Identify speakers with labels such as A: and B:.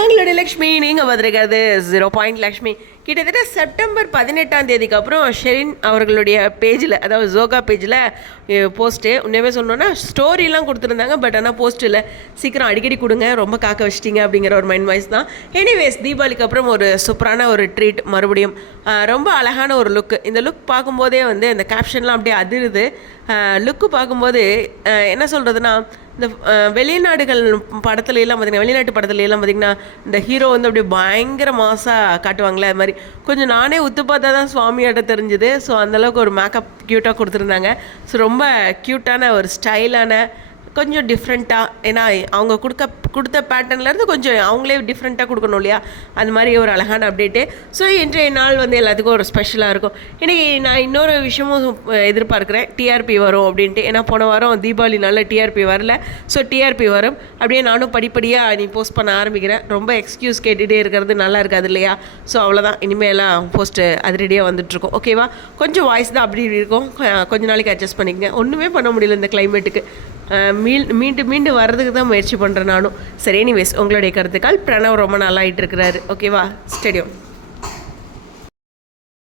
A: உங்களோட லக்ஷ்மி நீங்கள் வந்திருக்காது ஜீரோ பாயிண்ட் லக்ஷ்மி. கிட்டத்தட்ட செப்டம்பர் பதினெட்டாம் தேதிக்கு அப்புறம் ஷெரின் அவர்களுடைய பேஜில் அதாவது ஜோகா பேஜில் போஸ்ட்டு உண்மையாக சொன்னோன்னா ஸ்டோரிலாம் கொடுத்துருந்தாங்க பட் ஆனால் போஸ்ட்டில் இல்லை. சீக்கிரம் அடிக்கடி கொடுங்க ரொம்ப காக்க வச்சிட்டிங்க அப்படிங்கிற ஒரு மைண்ட் வாய்ஸ் தான். எனிவேஸ் தீபாவளிக்கு அப்புறம் ஒரு சூப்பரான ஒரு ட்ரீட் மறுபடியும். ரொம்ப அழகான ஒரு லுக்கு இந்த லுக் பார்க்கும்போதே வந்து இந்த கேப்ஷன்லாம் அப்படியே அதிருது. லுக்கு பார்க்கும்போது என்ன சொல்கிறதுனா இந்த வெளிநாடுகள் படத்துல எல்லாம் பார்த்தீங்கன்னா வெளிநாட்டு படத்துல எல்லாம் பார்த்தீங்கன்னா இந்த ஹீரோ வந்து அப்படியே பயங்கர மாசாக காட்டுவாங்களே அது மாதிரி. கொஞ்சம் நானே உத்து பார்த்தா தான் சுவாமியாட்ட தெரிஞ்சுது. ஸோ அந்தளவுக்கு ஒரு மேக்கப் க்யூட்டாக கொடுத்துருந்தாங்க. ஸோ ரொம்ப க்யூட்டான ஒரு ஸ்டைலான கொஞ்சம் டிஃப்ரெண்ட்டாக ஏன்னா அவங்க கொடுக்க கொடுத்த பேட்டர்ன்லேருந்து கொஞ்சம் அவங்களே டிஃப்ரெண்ட்டாக கொடுக்கணும் இல்லையா? அந்த மாதிரி ஒரு அழகான அப்டேட்டு ஸோ இன்றைய நாள் வந்து எல்லாத்துக்கும் ஒரு ஸ்பெஷலாக இருக்கும். இன்றைக்கி நான் இன்னொரு விஷயமும் எதிர்பார்க்குறேன். டிஆர்பி வரும் அப்படின்ட்டு. ஏன்னா போன வாரம் தீபாவளினால டிஆர்பி வரல. ஸோ டிஆர்பி வரும். அப்படியே நானும் படிப்படியாக நீ போஸ்ட் பண்ண ஆரம்பிக்கிறேன். ரொம்ப எக்ஸ்கியூஸ் கேட்டுகிட்டே இருக்கிறது நல்லா இருக்காது இல்லையா? ஸோ அவ்வளோதான் இனிமேலாம் போஸ்ட்டு அதிரடியாக வந்துட்டுருக்கோம். ஓகேவா கொஞ்சம் வாய்ஸ் தான் அப்படி இருக்கும். கொஞ்ச நாளைக்கு அட்ஜஸ்ட் பண்ணிக்கங்க. ஒன்றுமே பண்ண முடியல இந்த கிளைமேட்டுக்கு மீள் மீண்டும் மீண்டும் வர்றதுக்கு தான் முயற்சி பண்ணுறேன் நானும். சரி எனிவேஸ் உங்களுடைய கருத்துக்கால் பிரணவ் ரொம்ப நல்லா ஆயிட்டு இருக்கிறாரு ஓகேவா ஸ்டேடியம்